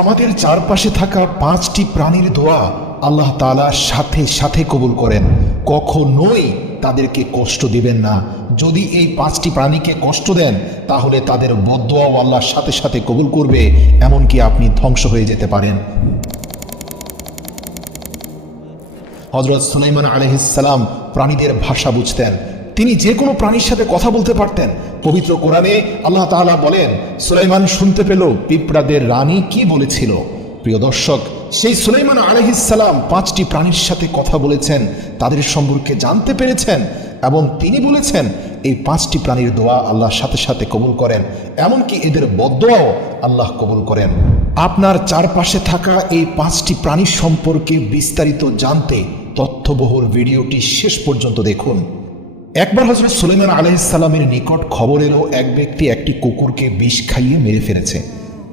আমাদের চারপাশে থাকা 5টি প্রাণীর দোয়া আল্লাহ তাআলা সাথে সাথে কবুল করেন। কখনোই তাদেরকে কষ্ট দিবেন না। যদি এই 5টি প্রাণীকে কষ্ট দেন তাহলে তাদের বদদোয়াও আল্লাহ সাথে সাথে কবুল করবে, এমনকি আপনি ধ্বংস হয়ে যেতে পারেন। হযরত সুলাইমান আলাইহিস সালাম প্রাণীদের ভাষা বুঝতেন। তিনি যে কোনো প্রাণীর সাথে কথা বলতে পারতেন। পবিত্র কোরআনে আল্লাহ তাআলা বলেন, সুলাইমান শুনতে পেল পিঁপড়াদের রানী কি বলেছিল। প্রিয় দর্শক, সেই সুলাইমান আলাইহিস সালাম 5টি প্রাণীর সাথে কথা বলেছেন, তাদের সম্পর্কে জানতে পেরেছেন এবং তিনি বলেছেন এই 5টি প্রাণীর দোয়া আল্লাহ সাথে সাথে কবুল করেন, এমনকি এদের বদদোয়াও আল্লাহ কবুল করেন। আপনার চারপাশে থাকা এই 5টি প্রাণীর সম্পর্কে বিস্তারিত জানতে তথ্যবহুল ভিডিওটি শেষ পর্যন্ত দেখুন। একবার হযরত সুলাইমান আলাইহিস সালামের নিকট খবর এলো এক ব্যক্তি একটি কুকুরকে বিষ খাইয়ে মেরে ফেলেছে।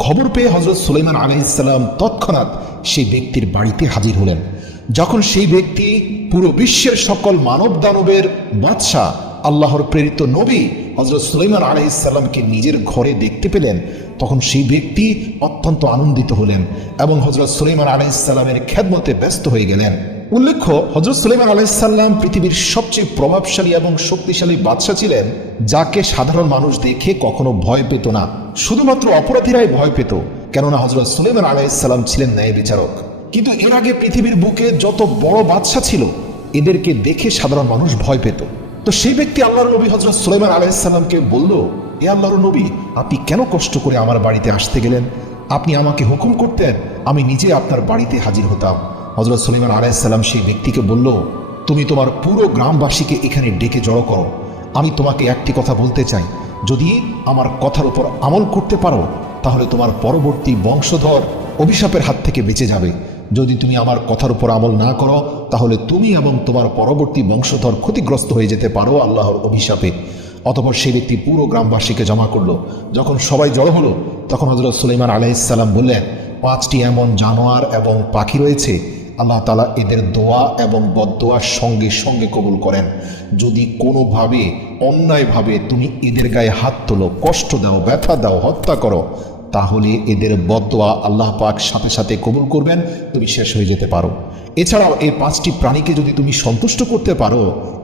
খবর পেয়ে হযরত সুলাইমান আলাইহিস সালাম তৎক্ষণাৎ সেই ব্যক্তির বাড়িতে হাজির হলেন। যখন সেই ব্যক্তি পুরো বিশ্বের সকল মানব দানবের বাদশাহ আল্লাহর প্রেরিত নবী হযরত সুলাইমান আলাইহিস সালামকে নিজের ঘরে দেখতে পেলেন, তখন সেই ব্যক্তি অত্যন্ত আনন্দিত হলেন এবং হযরত সুলাইমান আলাইহিস সালামের খেদমতে ব্যস্ত হয়ে গেলেন। উল্লেখ্য, হযরত সুলাইমান আলাইহিস সালাম পৃথিবীর সবচেয়ে প্রভাবশালী এবং শক্তিশালী বাদশা ছিলেন, যাকে সাধারণ মানুষ দেখে কখনো ভয় পেত না, শুধুমাত্র অপরাধীরাই ভয় পেত। কেননা হযরত সুলাইমান আলাইহিস সালাম ছিলেন ন্যায় বিচারক। কিন্তু এর আগে পৃথিবীর বুকে যত বড় বাদশা ছিল, এদেরকে দেখে সাধারণ মানুষ ভয় পেত। তো সেই ব্যক্তি আল্লাহর নবী হযরত সুলাইমান আলাইহিস সালামকে বলল, এ আল্লাহর নবী, আপনি কেন কষ্ট করে আমার বাড়িতে আসতে গেলেন? আপনি আমাকে হুকুম করতেন, আমি নিজে আপনার বাড়িতে হাজির হতাম। হযরত সুলাইমান আলাইহিস সালাম সেই ব্যক্তিকে বলল, তুমি তোমার পুরো গ্রামবাসীকে এখানে ডেকে জড়ো করো। আমি তোমাকে একটি কথা বলতে চাই, যদি আমার কথার উপর আমল করতে পারো তাহলে তোমার পরবর্তী বংশধর অভিশাপের হাত থেকে বেঁচে যাবে। যদি তুমি আমার কথার উপর আমল না করো তাহলে তুমি এবং তোমার পরবর্তী বংশধর ক্ষতিগ্রস্ত হয়ে যেতে পারো আল্লাহর অভিশাপে। অতঃপর সেই ব্যক্তি পুরো গ্রামবাসীকে জমা করলো। যখন সবাই জড়ো হলো তখন হযরত সুলাইমান আলাইহিস সালাম বললেন, 5টি এমন জানোয়ার এবং পাখি রয়েছে, আল্লাহ তাআলা এদের দোয়া এবং বদদোয়ার সঙ্গে সঙ্গে কবুল করেন। যদি কোনোভাবে অন্যায়ভাবে তুমি এদের গায়ে হাত তোলো, কষ্ট দাও, ব্যথা দাও, হত্যা করো, তাহলে এদের বদদোয়া আল্লাহ পাক সাথে সাথে কবুল করবেন, তুমি শেষ হয়ে যেতে পারো। এছাড়াও এই 5টি প্রাণীকে যদি তুমি সন্তুষ্ট করতে পারো,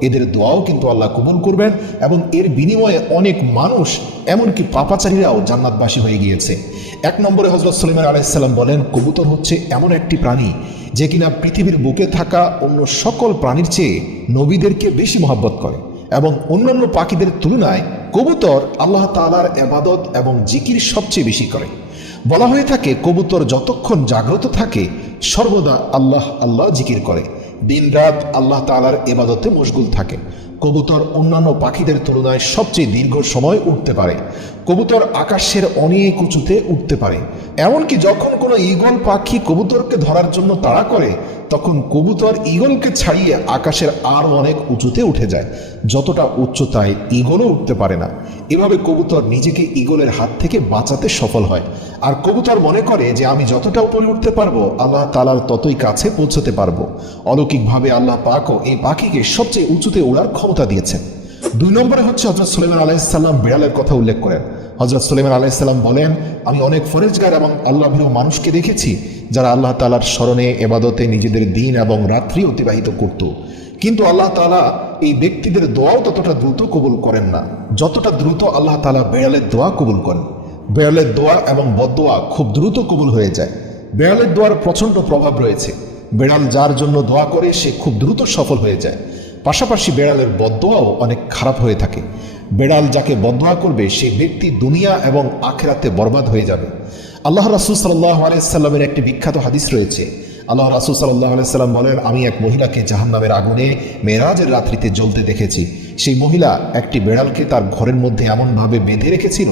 এদের দোয়াও কিন্তু আল্লাহ কবুল করবেন এবং এর বিনিময়ে অনেক মানুষ, এমনকি পাপাচারীরাও জান্নাতবাসী হয়ে গিয়েছে। 1 নম্বরে হযরত সুলাইমান আলাইহিস সালাম বলেন, কবুতর হচ্ছে এমন একটি প্রাণী যে কিনা পৃথিবীর বুকে থাকা অন্য সকল প্রাণীর চেয়ে নবীদেরকে বেশি মহব্বত করে এবং অন্যান্য পাখিদের তুলনায় কবুতর আল্লাহ তাআলার ইবাদত এবং জিকির সবচেয়ে বেশি করে। বলা হয়ে থাকে কবুতর যতক্ষণ জাগ্রত থাকে সর্বদা আল্লাহ আল্লাহ জিকির করে, দিনরাত আল্লাহ তাআলার ইবাদতে মশগুল থাকে। কবুতর অন্যান্য পাখিদের তুলনায় সবচেয়ে দীর্ঘ সময় উঠতে পারে। কবুতর আকাশের অনেক উঁচুতে উঠতে পারে। এমনকি যখন কোনো ঈগল পাখি কবুতরকে ধরার জন্য তাড়া করে, তখন কবুতর ঈগলকে ছাড়িয়ে আকাশের আরও অনেক উঁচুতে উঠে যায়, যতটা উচ্চতায় ঈগলও উঠতে পারে না। এভাবে কবুতর নিজেকে ঈগলের হাত থেকে বাঁচাতে সফল হয়। আর কবুতর মনে করে যে আমি যতটা উপরে উঠতে পারবো আল্লাহ তাআলার ততই কাছে পৌঁছতে পারবো। অলৌকিকভাবে আল্লাহ পাকও এই পাখিকে সবচেয়ে উঁচুতে ওড়ার ক্ষমতা দিয়েছেন। 2 নম্বরে হচ্ছে হযরত সুলাইমান আলাইহিস সালাম বিড়ালের কথা উল্লেখ করেন। হযরত সুলাইমান আলাইহিস সালাম বলেন, আমি অনেক ফরেজগার এবং আল্লাহভীরু মানুষকে দেখেছি যারা আল্লাহ তাআলার স্মরণে, ইবাদতে নিজেদের দিন এবং রাত্রি অতিবাহিত করত, কিন্তু আল্লাহ তাআলা এই ব্যক্তিদের দোয়াও ততটা দ্রুত কবুল করেন না যতটা দ্রুত আল্লাহ তাআলা বিড়ালের দোয়া কবুল করেন। বিড়ালের দোয়া এবং বদদোয়া খুব দ্রুত কবুল হয়ে যায়। বিড়ালের দোয়ার প্রচণ্ড প্রভাব রয়েছে। বিড়াল যার জন্য দোয়া করে সে খুব দ্রুত সফল হয়ে যায়। পাশাপাশি বিড়ালের বদদোয়াও অনেক খারাপ হয়ে থাকে। বিড়াল যাকে বদদোয়া করবে সেই ব্যক্তি দুনিয়া এবং আখিরাতে বরবাদ হয়ে যাবে। আল্লাহ রাসূল সাল্লাল্লাহু আলাইহি সাল্লামের একটি বিখ্যাত হাদিস রয়েছে। আল্লাহ রাসূল সাল্লাল্লাহু আলাইহি সাল্লাম বলেন, আমি এক মহিলাকে জাহান্নামের আগুনে মেরাজের রাত্রিতে জ্বলতে দেখেছি। সেই মহিলা একটি বিড়ালকে তার ঘরের মধ্যে এমনভাবে বেঁধে রেখেছিল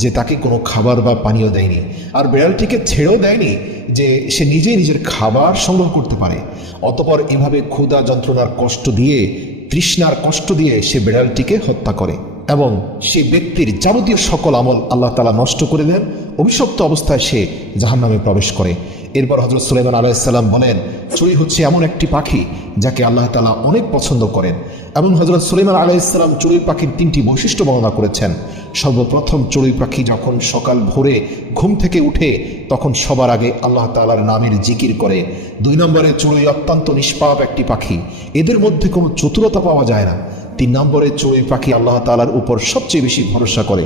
যে তাকে কোনো খাবার বা পানীয় দেয়নি, আর বিড়ালটিকে ছেড়েও দেয়নি যে সে নিজেই নিজের খাবার সংগ্রহ করতে পারে। অতঃপর এভাবে ক্ষুধা যন্ত্রণার কষ্ট দিয়ে, তৃষ্ণার কষ্ট দিয়ে সে বিড়ালটিকে হত্যা করে এবং সেই ব্যক্তির যাবতীয় সকল আমল আল্লাহ তাআলা নষ্ট করে দেন। অভিশপ্ত অবস্থায় সে জাহান্নামে প্রবেশ করে। এরপর হযরত সুলাইমান আলাইহিস সালাম বলেন, চড়ুই হচ্ছে এমন একটি পাখি যাকে আল্লাহ তাআলা অনেক পছন্দ করেন এবং হযরত সুলাইমান আলাইহিস সালাম চড়ুই পাখির 3টি বৈশিষ্ট্য বর্ণনা করেছেন। সর্বপ্রথম চড়ুই পাখি যখন সকাল ভোরে ঘুম থেকে উঠে তখন সবার আগে আল্লাহ তাআলার নামের জিকির করে। 2 নম্বরে চড়ুই অত্যন্ত নিষ্পাপ একটি পাখি, এদের মধ্যে কোনো চতুরতা পাওয়া যায় না। 3 নম্বরে চড়ুই পাখি আল্লাহ তাআলার উপর সবচেয়ে বেশি ভরসা করে।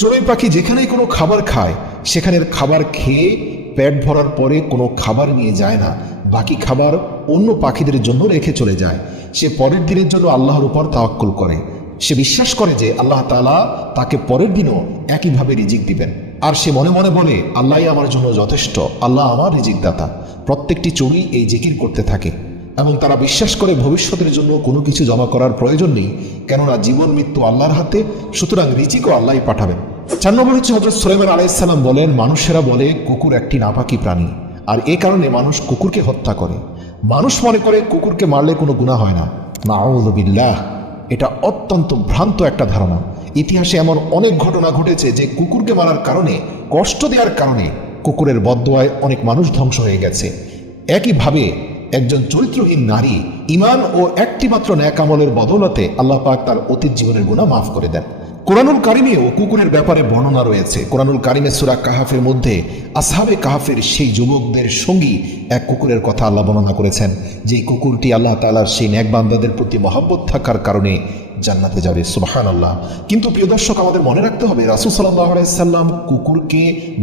চড়ুই পাখি যেখানেই কোনো খাবার খায় সেখানের খাবার খেয়ে পেট ভরার পরে কোনো খাবার নিয়ে যায় না, বাকি খাবার অন্য পাখিদের জন্য রেখে চলে যায়। সে পরের দিনের জন্য আল্লাহর উপর তাওয়াক্কুল করে। সে বিশ্বাস করে যে আল্লাহ তাআলা তাকে পরের দিনও একইভাবে রিজিক দিবেন। আর সে মনে মনে বলে, আল্লাহই আমার জন্য যথেষ্ট, আল্লাহ আমার রিজিক দাতা। প্রত্যেকটি চড়ুই এই জিকির করতে থাকে এবং তারা বিশ্বাস করে ভবিষ্যতের জন্য কোনো কিছু জমা করার প্রয়োজন নেই, কেননা জীবন মৃত্যু আল্লাহর হাতে, সুতরাং রিজিকও আল্লাহই পাঠাবেন। 4 নম্বর হচ্ছে হযরত সুলাইমান আলাইহিস সালাম বলেন, মানুষেরা বলে কুকুর একটি নাপাকি প্রাণী, আর এ কারণে মানুষ কুকুরকে হত্যা করে। মানুষ মনে করে কুকুরকে মারলে কোনো গুনাহ হয় না। নাউযু বিল্লাহ, এটা অত্যন্ত ভ্রান্ত একটা ধারণা। ইতিহাসে এমন অনেক ঘটনা ঘটেছে যে কুকুরকে মারার কারণে, কষ্ট দেওয়ার কারণে কুকুরের বদদোয়ায় অনেক মানুষ ধ্বংস হয়ে গেছে। একইভাবে একজন চরিত্রহীন নারী ঈমান ও একটি মাত্র নেক আমলের বদৌলতে আল্লাহ পাক তার অতীত জীবনের গুনাহ মাফ করে দেন। কোরআনুল কারিমেও কুকুরের ব্যাপারে বর্ণনা রয়েছে। কোরআনুল কারিমে সূরা কাহাফের মধ্যে আসহাবে কাহাফের সেই যুবকদের সঙ্গী এক কুকুরের কথা আল্লাহ বর্ণনা করেছেন, যে কুকুরটি আল্লাহ তাআলার সেই নেক বান্দাদের প্রতি মহব্বত থাকার কারণে জান্নাতে যাবে। সুবহানাল্লাহ। কিন্তু প্রিয় দর্শক, আমাদের মনে রাখতে হবে রাসূল সাল্লাল্লাহু আলাইহি সাল্লাম কুকুরকে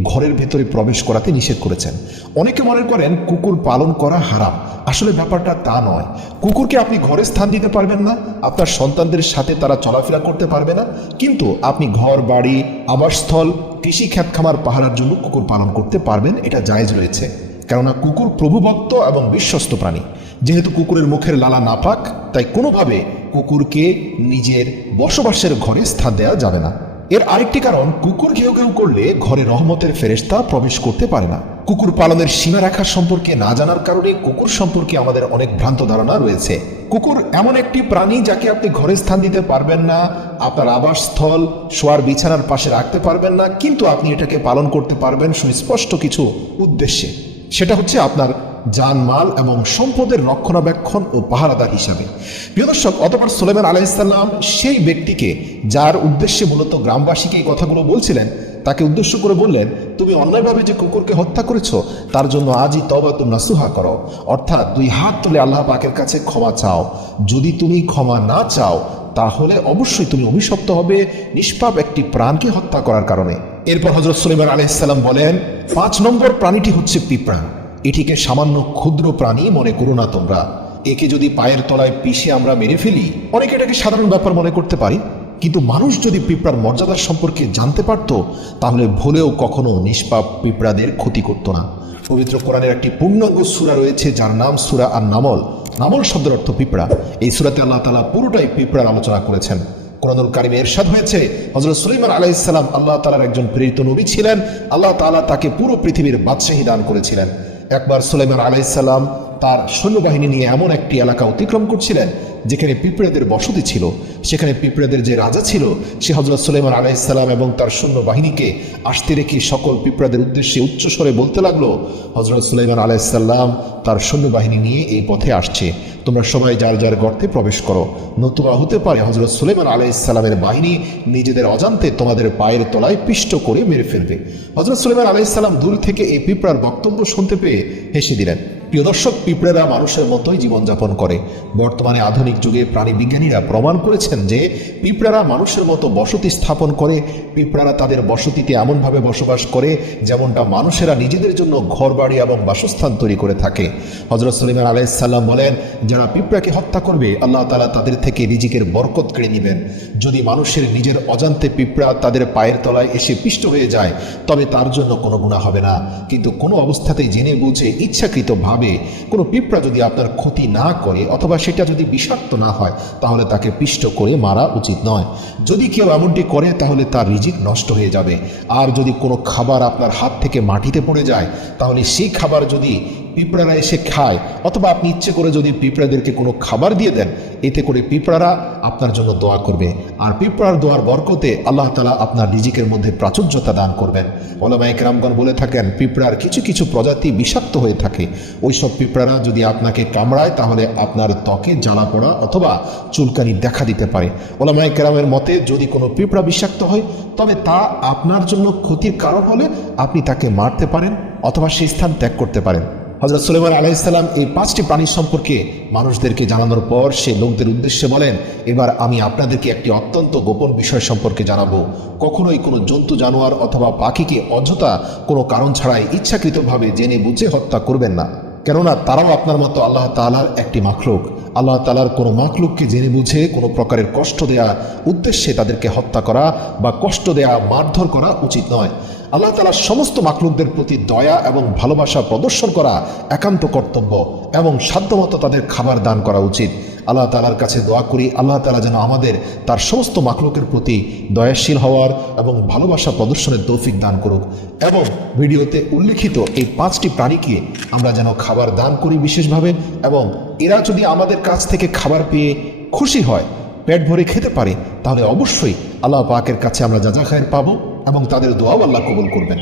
ঘরের ভেতরে প্রবেশ করাতে নিষেধ করেছেন। অনেকে মনে করেন কুকুর পালন করা হারাম, আসলে ব্যাপারটা তা নয়। কুকুরকে আপনি ঘরে স্থান দিতে পারবেন না, আপনার সন্তানদের সাথে তারা চলাফেরা করতে পারবে না, কিন্তু আপনি ঘর বাড়ি, আবাসস্থল, কৃষি ক্ষেত খামার পাহারার জন্য কুকুর পালন করতে পারবেন, এটা জায়েজ রয়েছে। কেননা কুকুর প্রভুভক্ত এবং বিশ্বস্ত প্রাণী। যেহেতু কুকুরের মুখের লালা নাপাক, তাই কোনোভাবে কুকুরকে নিজের বসবাসের ঘরে স্থান দেওয়া যাবে না। এর আরেকটি কারণ, কুকুর ঘেউ ঘেউ করলে ঘরে রহমতের ফেরেশতা প্রবেশ করতে পারে না। কুকুর পালনের সীমারেখা সম্পর্কে না জানার কারণে কুকুর সম্পর্কে আমাদের অনেক ভ্রান্ত ধারণা রয়েছে। কুকুর এমন একটি প্রাণী যাকে আপনি ঘরে স্থান দিতে পারবেন না, আপনার আবাসস্থল, শোয়ার বিছানার পাশে রাখতে পারবেন না, কিন্তু আপনি এটাকে পালন করতে পারবেন সুস্পষ্ট কিছু উদ্দেশ্যে। সেটা হচ্ছে আপনার জানমাল এবং সম্পদের রক্ষণাবেক্ষণ ও পাহারাদার হিসাবে। প্রিয় দর্শক, অতঃপর সুলাইমান আলাইহিস সালাম সেই ব্যক্তিকে, যার উদ্দেশ্যে মূলত গ্রামবাসীকে এই কথাগুলো বলছিলেন, তাকে উদ্দেশ্য করে বললেন, তুমি অন্যায়ভাবে যে কুকুরকে হত্যা করেছো তার জন্য আজই তওবাতুন নাসুহা করো, অর্থাৎ 2 হাত তুলে আল্লাহ পাকের কাছে ক্ষমা চাও। যদি তুমি ক্ষমা না চাও তাহলে অবশ্যই তুমি অভিশপ্ত হবে নিষ্পাপ একটি প্রাণকে হত্যা করার কারণে। এরপর হযরত সুলাইমান আলাইহিস সালাম বলেন, 5 নম্বর প্রাণীটি হচ্ছে পিঁপড়া। এটিকে সামান্য ক্ষুদ্র প্রাণী মনে করো না তোমরা। একে যদি পায়ের তলায় পিষে আমরা মেরে ফেলি, অনেকে এটাকে সাধারণ ব্যাপার মনে করতে পারি, কিন্তু মানুষ যদি পিঁপড়ার মর্যাদার সম্পর্কে জানতে পারত তাহলে ভুলেও কখনো নিষ্পাপ পিঁপড়াদের ক্ষতি করত না। পবিত্র কোরআনের একটি পূর্ণাঙ্গ সূরা রয়েছে যার নাম সূরা আন-নামল। নামল শব্দের অর্থ পিঁপড়া। এই সূরাতে আল্লাহ তাআলা পুরোটাই পিঁপড়ার আলোচনা করেছেন। কোরআনুল কারিমে ইরশাদ হয়েছে, হযরত সুলাইমান আলাইহিস সালাম আল্লাহ তাআলার একজন প্রেরিত নবী ছিলেন। আল্লাহ তাআলা তাকে পুরো পৃথিবীর বাদশাহী দান করেছিলেন। একবার সুলাইমান আলাইহিস সালাম তার সৈন্যবাহিনী নিয়ে এমন একটি এলাকা অতিক্রম করছিলেন যেখানে পিঁপড়াদের বসতি ছিল। সেখানে পিঁপড়াদের যে রাজা ছিল সে হযরত সুলাইমান আলাইহিস সালাম এবং তার সৈন্যবাহিনীকে আসতে রেখে সকল পিঁপড়াদের উদ্দেশ্যে উচ্চস্বরে বলতে লাগলো, হযরত সুলাইমান আলাইহিস সালাম তার সৈন্যবাহিনী নিয়ে এই পথে আসছে, তোমরা সবাই যার যার গর্তে প্রবেশ করো, নতুবা হতে পারে হযরত সুলাইমান আলাইহিস সালামের বাহিনী নিজেদের অজান্তে তোমাদের পায়ের তলায় পিষ্ট করে মেরে ফেলবে। হযরত সুলাইমান আলাইহিস সালাম দূর থেকে এই পিঁপড়ার বক্তব্য শুনতে পেয়ে হেসে দিলেন। প্রিয় দর্শক, পিঁপড়েরা মানুষের মতোই জীবনযাপন করে। বর্তমানে আধুনিক যুগে প্রাণী বিজ্ঞানীরা প্রমাণ করেছেন যে পিঁপড়ারা মানুষের মতো বসতি স্থাপন করে। পিঁপড়ারা তাদের বসতিতে এমনভাবে বসবাস করে যেমনটা মানুষেরা নিজেদের জন্য ঘরবাড়ি এবং বাসস্থান তৈরি করে থাকে। হযরত সুলাইমান আলাইহিস সালাম বলেন, যারা পিঁপড়াকে হত্যা করবে আল্লাহ তাআলা তাদের থেকে রিজিকের বরকত কেড়ে নেবেন। যদি মানুষের নিজের অজান্তে পিঁপড়া তাদের পায়ের তলায় এসে পিষ্ট হয়ে যায় তবে তার জন্য কোনো গুনাহ হবে না, কিন্তু কোনো অবস্থাতেই জেনে বুঝে ইচ্ছাকৃতভাবে কোনো পিঁপড়া যদি আপনার ক্ষতি না করে অথবা সেটা যদি বিষাক্ত না হয় তাহলে তাকে পিষ্ট করে মারা উচিত নয়। যদি কেউ এমনটি করে তাহলে তার রিজিক নষ্ট হয়ে যাবে। আর যদি কোনো খাবার আপনার হাত থেকে মাটিতে পড়ে যায় তাহলে সেই খাবার যদি পিঁপড়ারা এসে খায়, অথবা আপনি ইচ্ছে করে যদি পিঁপড়াদেরকে কোনো খাবার দিয়ে দেন, এতে করে পিঁপড়ারা আপনার জন্য দোয়া করবে। আর পিঁপড়ার দোয়ার বরকতে আল্লাহ তাআলা আপনার রিজিকের মধ্যে প্রাচুর্যতা দান করবেন। ওলামায়ে কেরামগণ বলে থাকেন, পিঁপড়ার কিছু কিছু প্রজাতি বিষাক্ত হয়ে থাকে। ওইসব পিঁপড়ারা যদি আপনাকে কামড়ায় তাহলে আপনার ত্বকে জ্বালা পোড়া অথবা চুলকানি দেখা দিতে পারে। ওলামায়ে কেরামের মতে যদি কোনো পিঁপড়া বিষাক্ত হয় তবে তা আপনার জন্য ক্ষতির কারণ হলে আপনি তাকে মারতে পারেন অথবা সেই স্থান ত্যাগ করতে পারেন। হযরত সুলাইমান আলাইহিস সালাম এই 5টি প্রাণী সম্পর্কে মানুষদেরকে জানানোর পর সে লোকদের উদ্দেশ্যে বলেন, এবার আমি আপনাদেরকে একটি অত্যন্ত গোপন বিষয় সম্পর্কে জানাবো। কখনোই কোনো জন্তু জানোয়ার অথবা পাখিকে অযথা কোনো কারণ ছাড়াই ইচ্ছাকৃতভাবে জেনে বুঝে হত্যা করবেন না, কেননা তারাও আপনার মতো আল্লাহ তাআলার একটি মাখলুক। আল্লাহ তাআলার কোনো মাখলুককে জেনে বুঝে কোনো প্রকারের কষ্ট দেয়া উদ্দেশ্যে তাদেরকে হত্যা করা বা কষ্ট দেয়া, মারধর করা উচিত নয়। আল্লাহ তাআলার সমস্ত মাখলুকদের প্রতি দয়া এবং ভালোবাসা প্রদর্শন করা একান্ত কর্তব্য এবং সাধ্যমতো তাদের খাবার দান করা উচিত। আল্লাহ তাআলার কাছে দোয়া করি আল্লাহ তাআলা যেন আমাদের তার সমস্ত মাখলুকের প্রতি দয়াশীল হওয়ার এবং ভালোবাসা প্রদর্শনের তৌফিক দান করুক, এবং ভিডিওতে উল্লেখিত এই 5টি প্রাণীকে আমরা যেন খাবার দান করি বিশেষভাবে, এবং এরা যদি আমাদের কাছ থেকে খাবার পেয়ে খুশি হয়, পেট ভরে খেতে পারে, তাহলে অবশ্যই আল্লাহ পাকের কাছে আমরা জাযা খায়ের পাবো এবং তাদের দোয়াও আল্লাহ কবুল করবেন।